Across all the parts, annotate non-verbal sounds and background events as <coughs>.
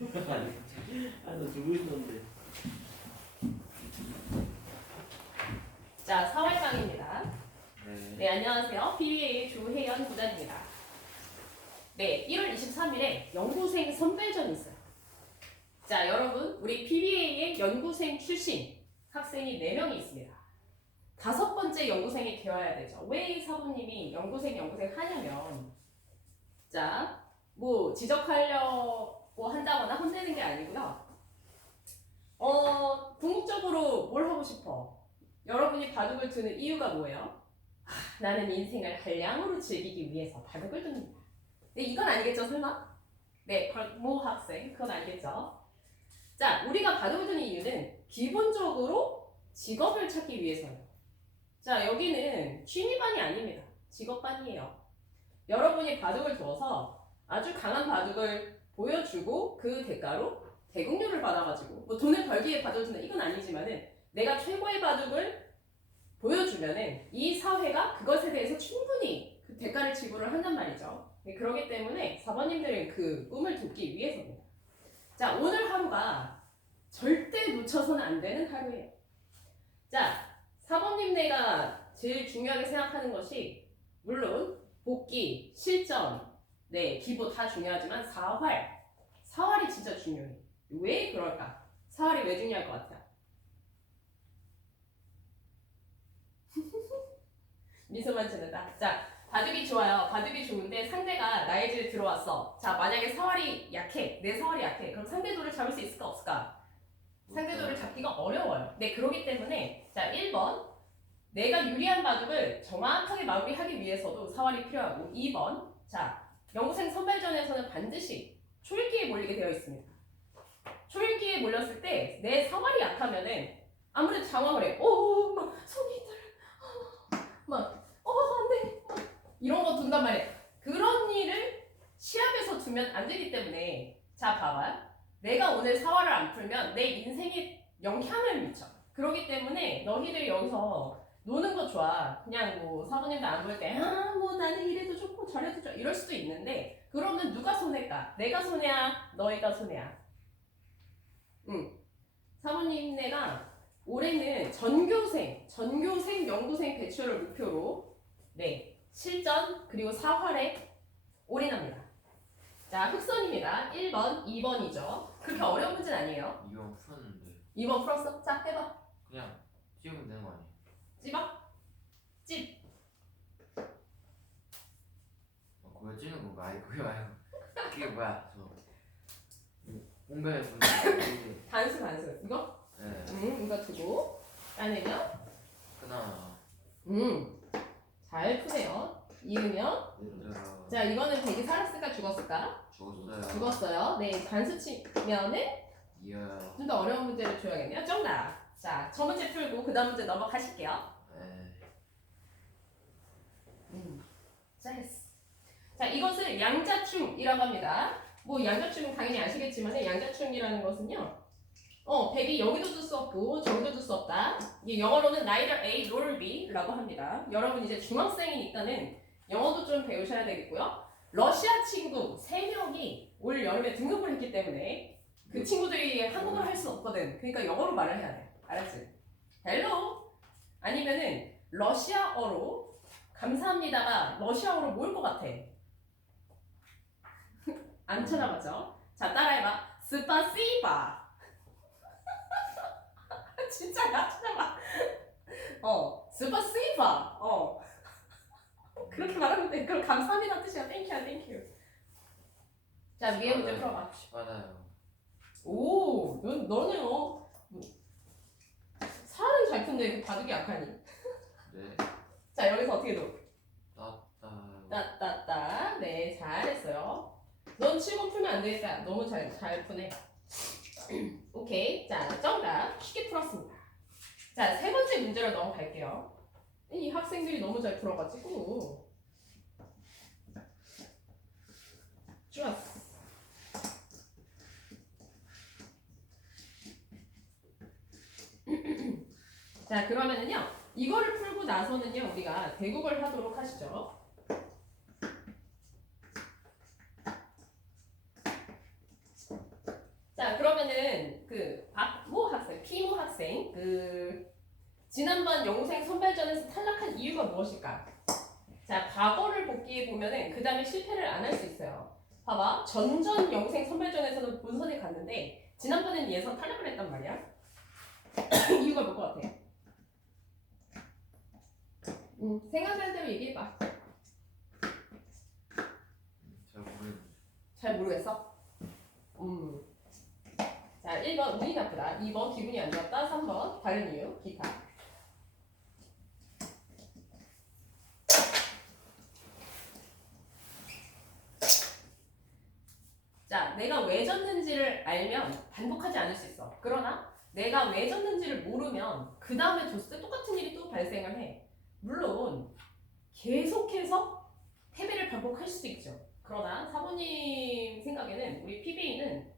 아나 주고 있었는데. 자, 4월 강입니다. 네. 네, 안녕하세요. PBA 조혜연 부단입니다. 네, 1월 23일에 연구생 선발전이 있어요. 자, 여러분, 우리 PBA의 연구생 출신 학생이 4명이 있습니다. 다섯 번째 연구생이 되어야 되죠. 왜 사부님이 연구생, 연구생 하냐면, 자, 뭐, 지적하려 고 한다거나 혼내는 게 아니고요. 어, 궁극적으로 뭘 하고 싶어? 여러분이 바둑을 두는 이유가 뭐예요? 나는 인생을 한량으로 즐기기 위해서 바둑을 둡니다. 네, 이건 아니겠죠, 설마? 네, 모 학생, 그건 아니겠죠. 자, 우리가 바둑을 두는 이유는 기본적으로 직업을 찾기 위해서예요. 자, 여기는 취미반이 아닙니다. 직업반이에요. 여러분이 바둑을 두어서 아주 강한 바둑을 보여주고 그 대가로 대국료를 받아가지고 뭐 돈을 벌기 위해 바둑을 두는 이건 아니지만은 내가 최고의 바둑을 보여주면은 이 사회가 그것에 대해서 충분히 그 대가를 지불을 한단 말이죠. 네, 그렇기 때문에 사모님들은 그 꿈을 돕기 위해서입니다. 자, 오늘 하루가 절대 놓쳐서는 안 되는 하루예요. 자, 사모님네가 제일 중요하게 생각하는 것이 물론 복귀, 실전, 네, 기보 다 중요하지만 사활, 사활이 진짜 중요해요. 왜 그럴까? 사활이 왜 중요할 것 같아요? 미소만 지는다. 자, 바둑이 좋아요. 바둑이 좋은데 상대가 나의 질 들어왔어. 자, 만약에 사활이 약해. 내 사활이 약해. 그럼 상대도를 잡을 수 있을까 없을까? 상대도를 잡기가 어려워요. 네, 그렇기 때문에 자, 1번. 내가 유리한 바둑을 정확하게 마무리하기 위해서도 사활이 필요하고 2번. 자, 연구생 선발전에서는 반드시 초읽기에 몰리게 되어 있습니다. 초읽기에 몰렸을 때 내 사활이 약하면은 아무래도 당황을 해. 오, 막 손이 떨려. 막, 어, 안 돼. 막 이런 거 둔단 말이야. 그런 일을 시합에서 두면 안 되기 때문에 자, 봐봐요. 내가 오늘 사활을 안 풀면 내 인생에 영향을 미쳐. 그렇기 때문에 너희들이 여기서 노는 거 좋아. 그냥 뭐 사부님도 안 볼 때, 아, 뭐 나는 이래도 좋고 저래도 좋아. 이럴 수도 있는데, 그러면 누가 손해일까? 내가 손해야? 너희가 손해야? 응. 사부님네가 올해는 전교생, 전교생, 연구생 배출을 목표로, 네, 실전, 그리고 사활에 올인합니다. 자, 흑선입니다. 1번, 2번이죠. 그렇게 어려운 문제는 아니에요. 이거 풀었는데 2번 풀었어? 자, 해봐. 그냥 찍으면 되는 거 아니에요? 찝어? 찝. 찍는 건가? 말고 그게 뭐야 저 공부해 보는 단수, 단수. 이거? 네 음, 이거 두고. 따내면? 그나 음. 잘 푸네요. 이으면? 얘들아 자, 이거는 백이 살았을까, 죽었을까? 죽었어요 죽었어요. 네, 단수 치면은 이야 좀 더 어려운 문제를 줘야겠네요. 정답. 자, 첫 문제 풀고 그 다음 문제 넘어가실게요. 네 음. 자, 했어. 자, 이것을 양자충이라고 합니다. 뭐 양자충 당연히 아시겠지만 양자충이라는 것은요. 어, 백이 여기도 둘 수 없고 저기도 둘 수 없다. 이게 영어로는 neither A nor B라고 합니다. 여러분 이제 중학생이니까는 영어도 좀 배우셔야 되겠고요. 러시아 친구 3명이 올 여름에 등급을 했기 때문에 그 친구들이 한국어를 할 수 없거든. 그러니까 영어로 말을 해야 돼. 알았지? 헬로 아니면은 러시아어로 감사합니다가 러시아어로 뭘 것 같아? 안 찾아봤죠? 자, 따라해봐. 스파시바. <laughs> 진짜야? 찾아봐. 어, 스파시바. 어. 그렇게 말하면 돼. 그럼 감사합니다 뜻이야. 땡큐야, 땡큐. 자, 위에 문제 풀어봐. 받아요 오, 너, 너는 어, 살은 잘 푼데 그 바둑이 약하니. 네 자, 여기서 어떻게 넣어? 따따 따따따. 네, 잘했어요. 넌 치고 풀면 안 되겠다. 너무 잘, 잘 푸네. 오케이. 자, 정답. 쉽게 풀었습니다. 자, 세 번째 문제로 넘어갈게요. 이 학생들이 너무 잘 풀어가지고. 좋았어. <clears throat> 자, 그러면은요. 이거를 풀고 나서는요. 우리가 대국을 하도록 하시죠. 그러면은 그 박모 학생, 피모 학생 그 지난번 영생 선발전에서 탈락한 이유가 무엇일까? 자, 과거를 복귀해 보면은 그 다음에 실패를 안 할 수 있어요. 봐봐, 전전 영생 선발전에서는 본선에 갔는데 지난번에는 예선 탈락을 했단 말이야. <coughs> 이유가 뭘 것 같아? 음, 생각나는 대로 얘기해봐. 잘 모르겠어? 음. 자, 1번 운이 나쁘다. 2번 기분이 안 좋았다. 3번 다른 이유, 기타. 자, 내가 왜 졌는지를 알면 반복하지 않을 수 있어. 그러나 내가 왜 졌는지를 모르면 그 다음에 줬을 때 똑같은 일이 또 발생을 해. 물론 계속해서 패배를 반복할 수도 있죠. 그러나 사모님 생각에는 우리 PB는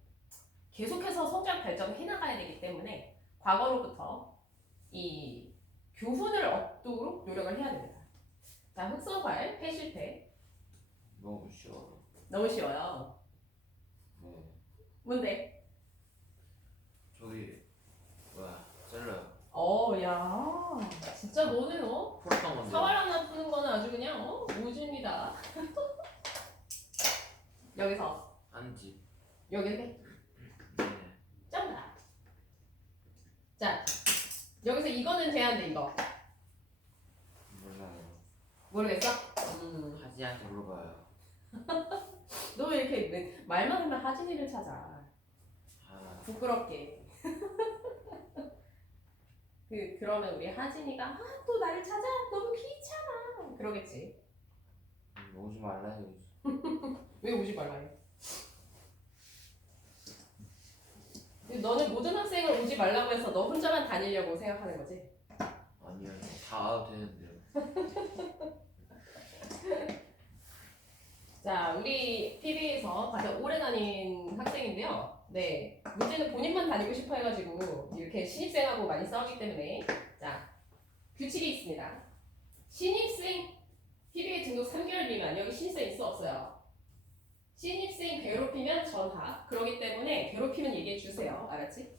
계속해서 성장 발전해 나가야 되기 때문에 과거로부터 이 교훈을 얻도록 노력을 해야 됩니다. 자, 흑서발 패실패 너무 쉬워. 너무 쉬워요. 네. 뭔데? 저기 뭐야 잘라요. 어, 야, 진짜 너는 어? 풀었던 건데. 사활 하나 푸는 거는 아주 그냥 어? 오줌이다. <laughs> 여기서 한지. 여기 해. 네. 짱다. 자, 여기서 이거는 제한돼 이거. 몰라요. 모르겠어? 음. 하지한테 물어봐요. <laughs> 너 왜 이렇게 내- 말만 하면 하진이를 찾아? 아 부끄럽게. <laughs> 그 그러면 우리 하진이가 아, 또 나를 찾아 너무 귀찮아 그러겠지. 음, 오지 말라 해야지. <laughs> 왜 오지 말라 해? 너는 모든 학생을 오지 말라고 해서 너 혼자만 다니려고 생각하는 거지? 아니요 다 되는데요. <laughs> 자, 우리 PB에서 가장 오래 다닌 학생인데요. 네, 문제는 본인만 다니고 싶어 해가지고 이렇게 신입생하고 많이 싸우기 때문에 자, 규칙이 있습니다. 신입생 PB에 등록 3개월 미만 여기 신입생 있어 없어요? 신입생 괴롭히면 전학 그러기 때문에 괴롭히면 얘기해 주세요. 알았지?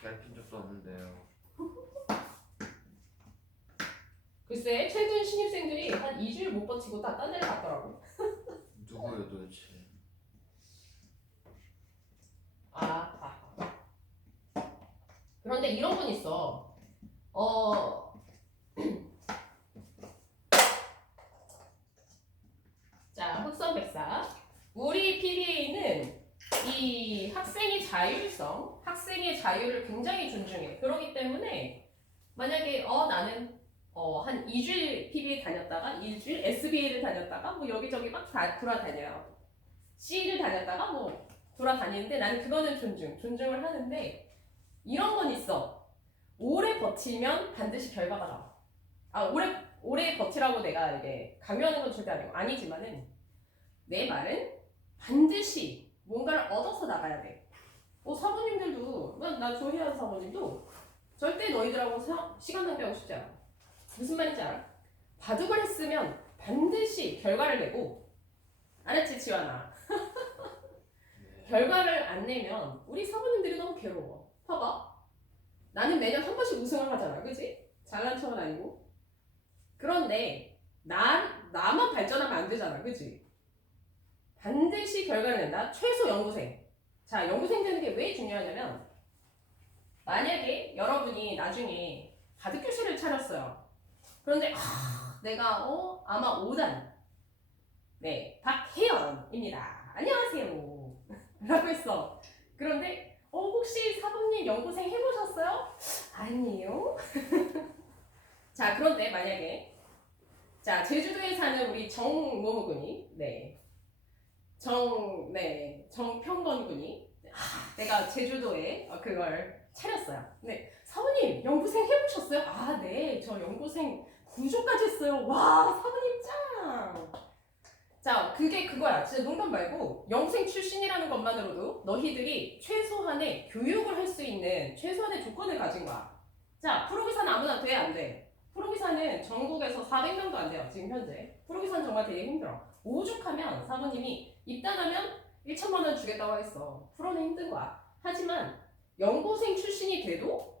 괴롭힌 적도 없는데요. <laughs> 글쎄 최근 신입생들이 한 2주일 못 버티고 다 딴 데를 갔더라고. <laughs> 누구요 도대체? 아, 아. 그런데 이런 건 있어. 어. <clears throat> 자, 흑선백사. 우리 학생의 자율성, 학생의 자유를 굉장히 존중해. 그렇기 때문에 만약에 어 나는 어, 한 2주일 PBA 다녔다가 2주일 SBA를 다녔다가 뭐 여기저기 막 다 돌아다녀요. C를 다녔다가 뭐 돌아다니는데 나는 그거는 존중, 존중을 하는데 이런 건 있어. 오래 버티면 반드시 결과가 나와. 아 오래 오래 버티라고 내가 이게 강요하는 건 절대 아니고 아니지만은 내 말은 반드시 뭔가를 얻어서 나가야 돼. 어 사모님들도 나 조혜연 사모님도 절대 너희들하고 사- 시간 낭비하고 싶지 않아. 무슨 말인지 알아? 바둑을 했으면 반드시 결과를 내고 알았지 지환아? 네. 결과를 안 내면 우리 사모님들이 너무 괴로워. 봐봐. 나는 매년 한 번씩 우승을 하잖아. 그지? 잘난 척은 아니고. 그런데 나, 나만 발전하면 안 되잖아. 그지? 반드시 결과를 낸다. 최소 연구생. 자, 연구생 되는 게 왜 중요하냐면 만약에 여러분이 나중에 바둑 교실을 차렸어요. 그런데 아, 내가 어 아마 5단 네 박혜연입니다. 안녕하세요. <laughs> 라고 했어. 그런데 어 혹시 사부님 연구생 해보셨어요? 아니에요. <laughs> 자 그런데 만약에 자 제주도에 사는 우리 정모모 군이 네 정 네 정평건 군이 아, 내가 제주도에 어, 그걸 차렸어요. 네 사부님 연구생 해보셨어요? 아 네 저 연구생 구조까지 했어요. 와 사부님 짱. 자, 그게 그거야. 진짜 농담 말고 영생 출신이라는 것만으로도 너희들이 최소한의 교육을 할 수 있는 최소한의 조건을 가진 거야. 자, 프로기사는 아무나 돼, 안 돼? 프로기사는 전국에서 400명도 안 돼요, 지금 현재. 프로기사는 정말 되게 힘들어. 오죽하면 사모님이 입단하면 1천만 원 주겠다고 했어. 프로는 힘든 거야. 하지만 연구생 출신이 돼도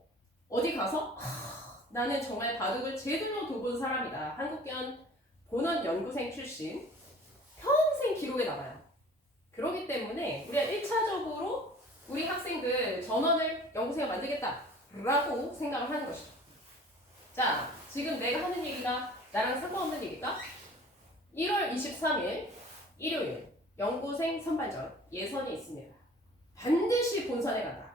어디 가서 하, 나는 정말 바둑을 제대로 둬본 사람이다. 한국견 본원 연구생 출신 평생 기록에 남아요. 그렇기 때문에 우리가 1차적으로 우리 학생들 전원을 연구생을 만들겠다라고 생각을 하는 것이죠. 자, 지금 내가 하는 얘기가 나랑 상관없는 얘기가 1월 23일 일요일 연구생 선발전 예선이 있습니다. 반드시 본선에 간다.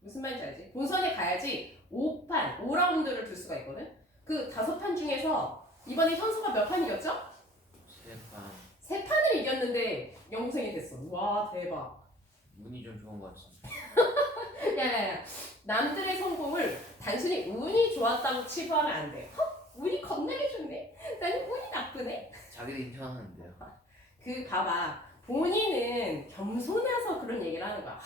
무슨 말인지 알지? 본선에 가야지 5판, 5라운드를 둘 수가 있거든. 그 다섯 판 중에서 이번에 현수가 몇 판 이겼죠? 세판 세 판을 이겼는데 연구생이 됐어. 와 대박. 운이 좀 좋은 것 같은데. <laughs> 야야야. 남들의 성공을 단순히 운이 좋았다고 치부하면 안 돼. 헉, 운이 겁나게 좋네. 나는 운이 나쁘네. 자기도 인정하는데요. 그 봐봐. 본인은 겸손해서 그런 얘기를 하는 거야. 하,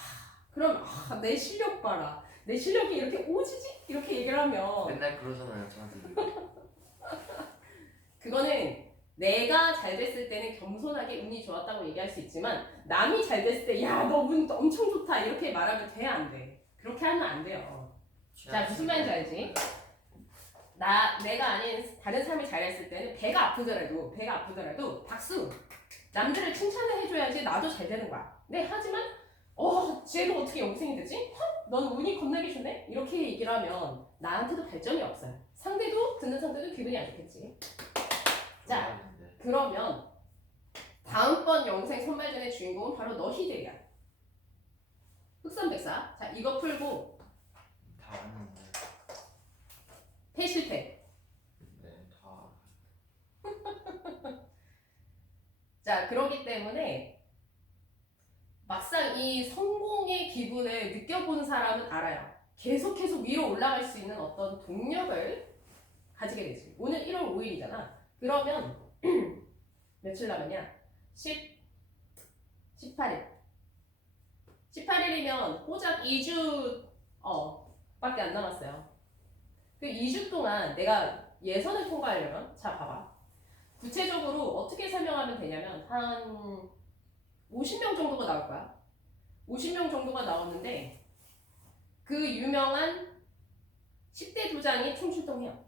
그럼 아, 내 실력 봐라. 내 실력이 이렇게 오지지? 이렇게 얘기를 하면 맨날 그러잖아요 저한테. <laughs> 그거는 내가 잘 됐을 때는 겸손하게 운이 좋았다고 얘기할 수 있지만 남이 잘 됐을 때 야 너 운 엄청 좋다 이렇게 말하면 돼 안 돼? 그렇게 하면 안 돼요. 자 무슨 말인지 알지? 나 내가 아닌 다른 사람이 잘했을 때는 배가 아프더라도 배가 아프더라도 박수 남들을 칭찬을 해줘야지 나도 잘 되는 거야. 네 하지만 어 쟤는 어떻게 영생이 되지? 헉, 넌 운이 겁나게 좋네? 이렇게 얘기를 하면 나한테도 발전이 없어요. 상대도 듣는 상대도 기분이 안 좋겠지. 자. 그러면 다음번 영생 선발전의 주인공은 바로 너희들이야. 흑선백사. 자 이거 풀고 다 아는데. 패실패. 네 다. 자 그러기 때문에 막상 이 성공의 기분을 느껴본 사람은 알아요. 계속 계속 위로 올라갈 수 있는 어떤 동력을 가지게 되지. 오늘 1월 5일이잖아. 그러면 <clears throat> 며칠 남았냐? 10, 18일. 18일이면 호작 2주 어 밖에 안 남았어요. 그 2주 동안 내가 예선을 통과하려면 자 봐봐. 구체적으로 어떻게 설명하면 되냐면 한 50명 정도가 나올 거야. 50명 정도가 나오는데 그 유명한 10대 도장이 총출동해요.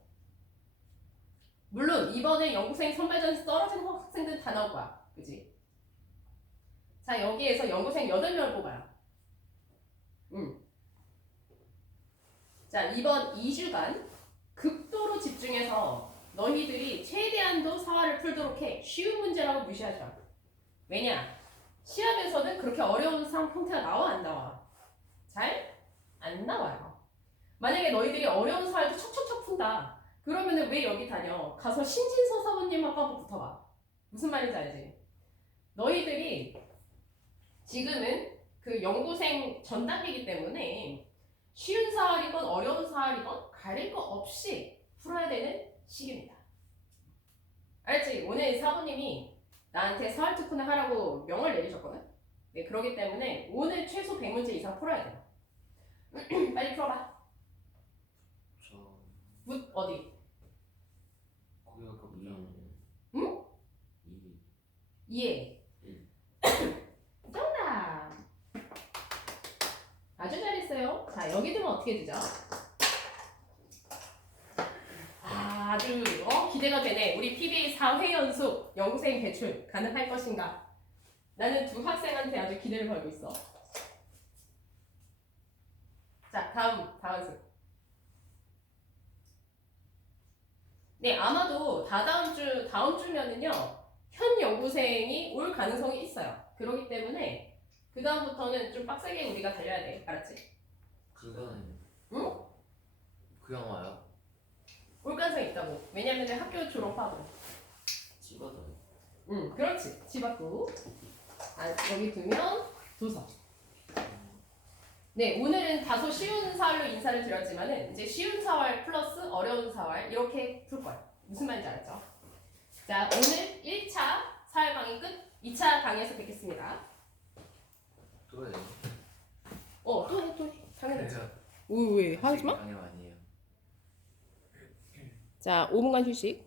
물론 이번에 연구생 선발전에서 떨어진 학생들 다 나올 거야. 그지? 자 여기에서 연구생 8명을 뽑아요. 음. 자 이번 2주간 극도로 집중해서 너희들이 최대한도 사활을 풀도록 해. 쉬운 문제라고 무시하지 마. 왜냐? 시합에서는 그렇게 어려운 상 형태가 나와 안 나와? 잘 안 나와요. 만약에 너희들이 어려운 사활도 척척척 푼다. 그러면은 왜 여기 다녀? 가서 신진서 사모님하고 붙어봐. 무슨 말인지 알지? 너희들이 지금은 그 연구생 전 단계이기 때문에 쉬운 사활이건 어려운 사활이건 가릴 거 없이 풀어야 되는 시기입니다. 알지? 오늘 사부님이 나한테 사활 특훈을 하라고 명을 내리셨거든? 네, 그러기 때문에 오늘 최소 100문제 이상 풀어야 돼요. <clears throat> 빨리 풀어봐. 저 묻 어디? 거기가 그냥. 응? 이 이해. 일. <clears throat> 정답. 아주 잘했어요. 자, 여기 들면 어떻게 되죠? 아, 아주 어, 기대가 되네. 우리 PBA 4회 연속 영생 배출 가능할 것인가? 나는 두 학생한테 아주 기대를 걸고 있어. 자, 다음 다음 수. 네, 아마도 다다음 주 다음 주면은요. 현 연구생이 올 가능성이 있어요. 그렇기 때문에 그 다음부터는 좀 빡세게 우리가 달려야 돼. 알았지? 그거는. 응? 그 영화요? 올 가능성이 있다고. 왜냐면 학교 졸업하고. 찍어도. 응, 그렇지. 집 앞으로. 아, 여기 두면 도서. 네, 오늘은 다소 쉬운 사활로 인사를 드렸지만은 이제 쉬운 사활 플러스 어려운 사활 이렇게 풀 거예요. 무슨 말인지 알았죠? 자, 오늘 1차 사활 강의 끝. 2차 강의에서 뵙겠습니다. 또 해요. 어, 또 해, 또 해. 당연하지. 왜, 왜? 하지 마. 당연 아니에요. 자, 5분간 휴식.